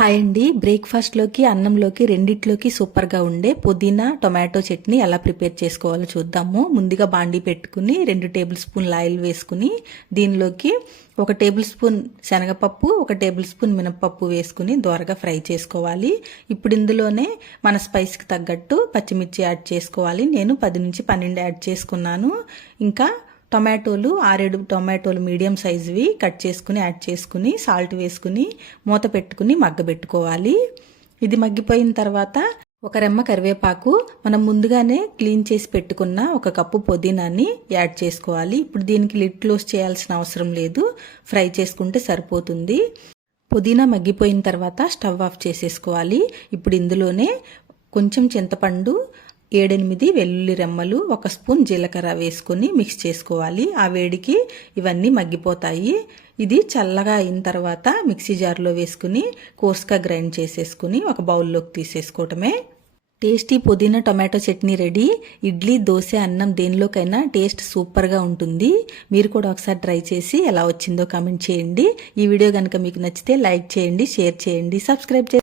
Hi అండి బ్రేక్ఫాస్ట్లోకి అన్నంలోకి రెండిట్లోకి సూపర్గా ఉండే పుదీనా టొమాటో చట్నీ ఎలా ప్రిపేర్ చేసుకోవాలో చూద్దాము. ముందుగా బాండీ పెట్టుకుని రెండు టేబుల్ స్పూన్ల ఆయిల్ వేసుకుని దీనిలోకి ఒక టేబుల్ స్పూన్ శనగపప్పు ఒక టేబుల్ స్పూన్ మినపప్పు వేసుకుని దోరగా ఫ్రై చేసుకోవాలి. ఇప్పుడు ఇందులోనే మన స్పైస్కి తగ్గట్టు పచ్చిమిర్చి యాడ్ చేసుకోవాలి. నేను పది నుంచి పన్నెండు యాడ్ చేసుకున్నాను. ఇంకా టొమాటోలు ఆరేడు టొమాటోలు మీడియం సైజువి కట్ చేసుకుని యాడ్ చేసుకుని సాల్ట్ వేసుకుని మూత పెట్టుకుని మగ్గబెట్టుకోవాలి ఇది మగ్గిపోయిన తర్వాత ఒక రెమ్మ కరివేపాకు మనం ముందుగానే క్లీన్ చేసి పెట్టుకున్న ఒక కప్పు పుదీనాని యాడ్ చేసుకోవాలి. ఇప్పుడు దీనికి లిడ్ క్లోజ్ చేయాల్సిన అవసరం లేదు. ఫ్రై చేసుకుంటే సరిపోతుంది. పుదీనా మగ్గిపోయిన తర్వాత స్టవ్ ఆఫ్ చేసేసుకోవాలి. ఇప్పుడు ఇందులోనే కొంచెం చింతపండు ఏడెనిమిది వెల్లుల్లి రెమ్మలు ఒక స్పూన్ జీలకర్ర వేసుకొని మిక్స్ చేసుకోవాలి. ఆ వేడికి ఇవన్నీ మగ్గిపోతాయి. ఇది చల్లగా అయిన తర్వాత మిక్సీ జార్లో వేసుకుని కోర్స్గా గ్రైండ్ చేసేసుకుని ఒక బౌల్లోకి తీసేసుకోవటమే. టేస్టీ పుదీనా టొమాటో చట్నీ రెడీ. ఇడ్లీ దోశ అన్నం దేనిలోకైనా టేస్ట్ సూపర్గా ఉంటుంది. మీరు కూడా ఒకసారి ట్రై చేసి ఎలా వచ్చిందో కామెంట్ చేయండి. ఈ వీడియో కనుక మీకు నచ్చితే లైక్ చేయండి షేర్ చేయండి సబ్స్క్రైబ్ చేయండి.